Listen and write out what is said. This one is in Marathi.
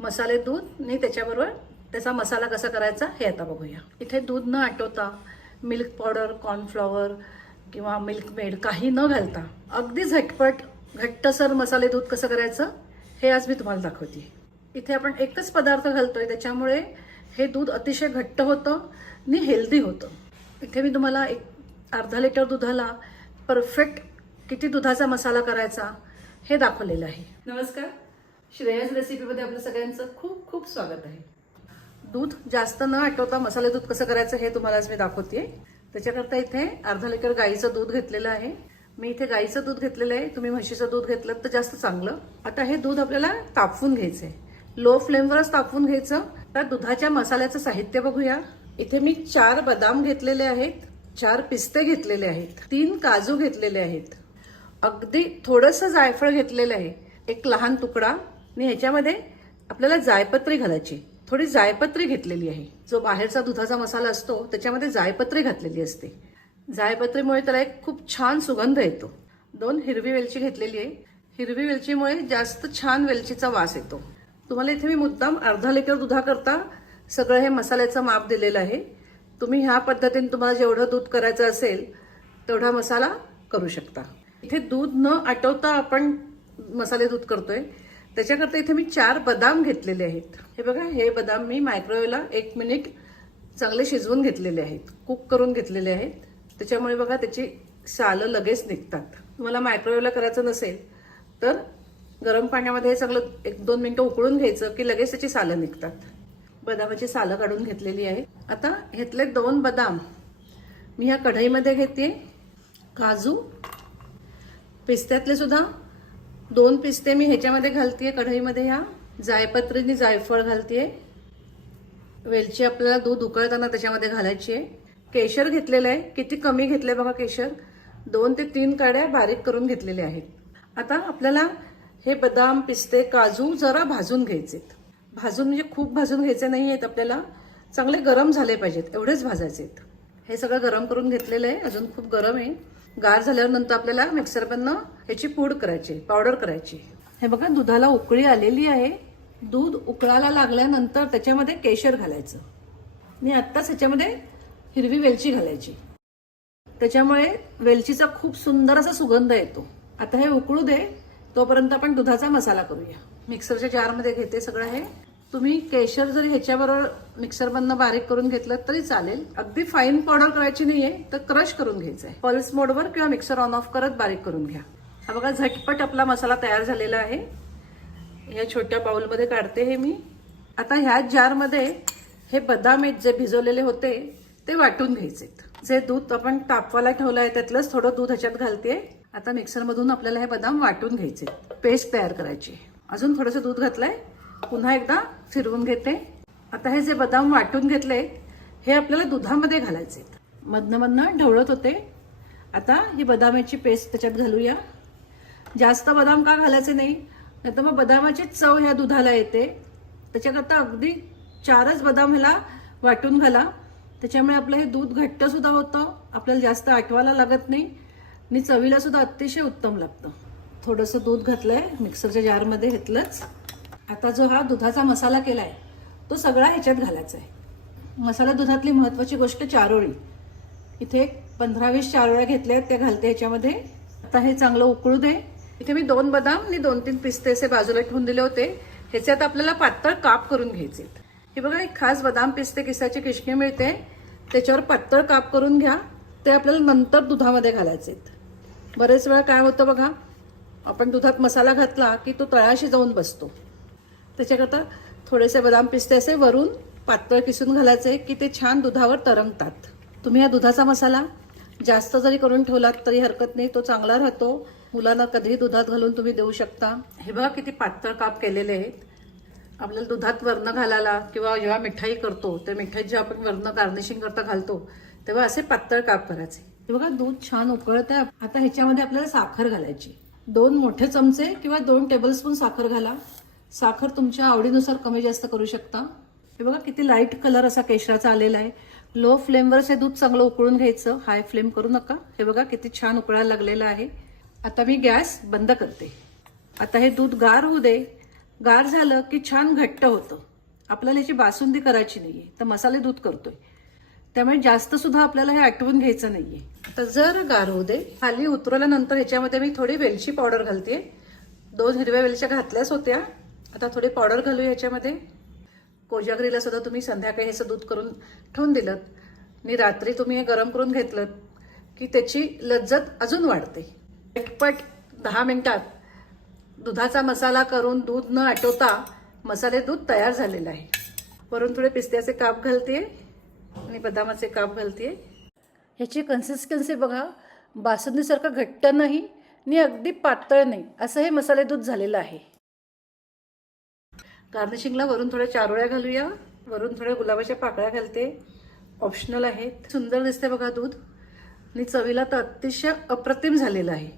मसाले दूध आणि त्याच्याबरोबर त्याचा मसाला कसा करायचा हे आता बघूया. इथे दूध न आटवता मिल्क पावडर कॉर्नफ्लॉवर किंवा मिल्क मेड काही न घालता अगदी झटपट घट्टसर मसाले दूध कसं करायचं हे आज मी तुम्हाला दाखवते. इथे आपण एकच पदार्थ घालतोय त्याच्यामुळे हे दूध अतिशय घट्ट होतं आणि हेल्दी होतं. इथे मी तुम्हाला एक अर्धा लिटर दुधाला परफेक्ट किती दुधाचा मसाला करायचा हे दाखवलेलं आहे. नमस्कार. श्रेयस रेसिपीमध्ये आपलं सगळ्यांचं खूप खूप स्वागत आहे. दूध जास्त न आटवता मसाले दूध कसं करायचं हे तुम्हाला आज मी दाखवते त्याच्याकरता इथे अर्धा लिटर गाईचं दूध घेतलेलं आहे. मी इथे गाईचं दूध घेतलेलं आहे. तुम्ही म्हशीचं दूध घेतलं तर जास्त चांगलं. आता हे दूध आपल्याला तापवून आहे लो फ्लेमवरच तापवून घ्यायचं. तर दुधाच्या मसाल्याचं साहित्य बघूया. इथे मी चार बदाम घेतलेले आहेत. चार पिस्ते घेतलेले आहेत. तीन काजू घेतलेले आहेत. अगदी थोडंसं जायफळ घेतलेलं आहे. एक लहान तुकडा. आणि ह्याच्यामध्ये आपल्याला जायपत्री घालायची. थोडी जायपत्री घेतलेली आहे. जो बाहेरचा दुधाचा मसाला असतो त्याच्यामध्ये जायपत्री घातलेली असते. जायपत्रीमुळे त्याला एक खूप छान सुगंध येतो. दोन हिरवी वेलची घेतलेली आहे. हिरवी वेलचीमुळे जास्त छान वेलचीचा वास येतो. तुम्हाला इथे मी मुद्दाम अर्धा लिटर दुधाकरता सगळं हे मसाल्याचं माप दिलेलं आहे. तुम्ही ह्या पद्धतीने तुम्हाला जेवढं दूध करायचं असेल तेवढा मसाला करू शकता. इथे दूध न आटवता आपण मसाले दूध करतोय. त्याच्याकरता इथे मी चार बदाम घेतलेले आहेत. हे बघा हे बदाम मी मायक्रोवेव्हला एक मिनिट चांगले शिजवून घेतलेले आहेत. कुक करून घेतलेले आहेत. त्याच्यामुळे बघा त्याची सालं लगेच निघतात. तुम्हाला मायक्रोवेव्हला करायचं नसेल तर गरम पाण्यामध्ये हे चांगलं एक दोन मिनटं उकळून घ्यायचं की लगेच त्याची सालं निघतात. बदामाची सालं काढून घेतलेली आहे. आता घेतले दोन बदाम. मी ह्या कढईमध्ये घेते. काजू. पिस्त्यातले सुद्धा दोन पिस्ते मी ह्याच्यामध्ये घालतीये कढईमध्ये ह्या. जायपत्रीने जायफळ घालतीये. वेलची आपल्याला दूध उकळताना त्याच्यामध्ये घालायची आहे केशर घेतलेलं आहे. किती कमी घेतलंय बघा केशर. दोन ते तीन काड्या बारीक करून घेतलेल्या आहेत. आता आपल्याला हे बदाम पिस्ते काजू जरा भाजून घ्यायचे भाजून म्हणजे खूप भाजून घ्यायचे नाही आहेत आपल्याला. चांगले गरम झाले पाहिजेत. एवढेच भाजायचे आहेत हे सगळं गरम करून घेतलेलं आहे. अजून खूप गरम आहे. गार झाल्यावर नंतर आपल्याला मिक्सर मधनं ह्याची पूड करायची पावडर करायची. हे बघा दुधाला उकळी आलेली आहे. दूध उकळायला लागल्यानंतर त्याच्यामध्ये केशर घालायचं. मी आत्ताच ह्याच्यामध्ये हिरवी वेलची घालायची. त्याच्यामुळे वेलचीचा खूप सुंदर असा सुगंध येतो. आता हे उकळू दे तोपर्यंत आपण दुधाचा मसाला करूया. मिक्सरच्या जारमध्ये घेते सगळं हे. तुम्ही केशर जरी ह्याच्याबरोबर मिक्सरमधनं बारीक करून घेतलं तरी चालेल. अगदी फाईन पावडर करायची नाहीये तर क्रश करून घ्यायचंय. पल्स मोडवर किंवा मिक्सर ऑन ऑफ करत बारीक करून घ्या. हा बघा झटपट आपला मसाला तयार झालेला आहे. या छोट्या बाउलमध्ये काढते हे मी. आता ह्या जारमध्ये हे बदाम जे भिजवलेले होते ते वाटून घ्यायचे जे दूध आपण तापवायला ठेवलं आहे त्यातलंच थोडं दूध ह्याच्यात घालते आता मिक्सरमधून आपल्याला हे बदाम वाटून घ्यायचे पेस्ट तयार करायची. अजून थोडंसं दूध घातलंय. पुन्हा एकदा फिरवून घेते. आता हे जे बदाम वाटून घेतले हे आपल्याला दुधामध्ये घालायचे मधनं मधनं ढवळत होते. आता ही बदामाची पेस्ट त्याच्यात घालूया. जास्त बदाम का घालायचे नाही नाही तर मग बदामाची चव ह्या दुधाला येते. त्याच्याकरता अगदी चारच बदाम ह्याला वाटून घाला. त्याच्यामुळे आपलं हे दूध घट्ट सुद्धा होतं. आपल्याला जास्त आठवायला लागत नाही. आणि चवीला सुद्धा अतिशय उत्तम लागतं. थोडंसं दूध घातलंय मिक्सरच्या जारमध्ये घेतलंच. आता जो हा दुधाचा मसाला केला आहे तो सगळा ह्याच्यात घालायचा आहे. मसाला दुधातली महत्त्वाची गोष्ट चारोळी. इथे एक पंधरा वीस चारोळ्या घेतल्या आहेत त्या घालते ह्याच्यामध्ये. आता हे चांगलं उकळू दे. इथे मी दोन बदाम आणि दोन तीन पिस्ते असे बाजूला ठेवून दिले होते. ह्याचे आता आपल्याला पातळ काप करून घ्यायचे हे बघा एक खास बदाम पिस्ते किसाची किशकी मिळते. त्याच्यावर पातळ काप करून घ्या. ते आपल्याला नंतर दुधामध्ये घालायचे बरेच वेळा काय होतं बघा आपण दुधात मसाला घातला की तो तळाशी जाऊन बसतो. त्याच्याकरता थोडेसे बदाम पिस्ते असे वरून पातळ किसून घालायचे की ते छान दुधावर तरंगतात. तुम्ही हा दुधाचा मसाला जास्त जरी करून ठेवलात तरी हरकत नाही तो चांगला राहतो. मुलांना कधीही दुधात घालून तुम्ही देऊ शकता. हे बघा किती पातळ काप केलेले आहेत. आपल्याला दुधात वर्ण घालायला किंवा जेव्हा मिठाई करतो त्या मिठाईत जेव्हा आपण वर्ण गार्निशिंग करता घालतो तेव्हा असे पातळ काप करायचे. हे बघा दूध छान उकळत आहे आता ह्याच्यामध्ये आपल्याला साखर घालायची. दोन मोठे चमचे किंवा दोन टेबलस्पून साखर घाला. साखर तुमच्या आवडीनुसार कमी जास्त करू शकता. हे बघा किती लाइट कलर असा केशराचा आलेला आहे. लो फ्लेमवरच हे दूध चांगलं उकळून घ्यायचं. हाय फ्लेम करू नका. हे बघा किती छान उकळायला लागलेलं आहे. आता मी गॅस बंद करते. आता हे दूध गार होऊ दे. गार झालं की छान घट्ट होतं. आपल्याला याची बासुंदी करायची नाही आहे तर मसाले दूध करतोय. त्यामुळे जास्तसुद्धा आपल्याला हे आटवून घ्यायचं नाही आहे तर जर गार होऊ दे खाली उतरवल्यानंतर याच्यामध्ये मी थोडी वेलची पावडर घालते दोन हिरव्या वेलच्या घातल्याच होत्या. आता थोडी पावडर घालू याच्यामध्ये. कोजागरीला सुद्धा तुम्ही संध्याकाळी ह्याचं दूध करून ठेवून दिलं आणि रात्री तुम्ही हे गरम करून घेतलं की त्याची लज्जत अजून वाढते. पटपट दहा मिनिटात दुधाचा मसाला करून दूध न आटवता मसाले दूध तयार झालेलं आहे. वरून थोडे पिस्त्याचे काप घालते आणि बदामाचे काप घालते ह्याची कन्सिस्टन्सी बघा बासुंदीसारखं घट्ट नाही आणि अगदी पातळ नाही असं हे मसाले दूध झालेलं आहे. गार्निशिंगला वरून थोड्या चारोळ्या घालूया. वरून थोड्या गुलाबाच्या पाकळ्या घालते. ऑप्शनल आहे सुंदर दिसते बघा दूध. आणि चवीला तर अतिशय अप्रतिम झालेलं आहे.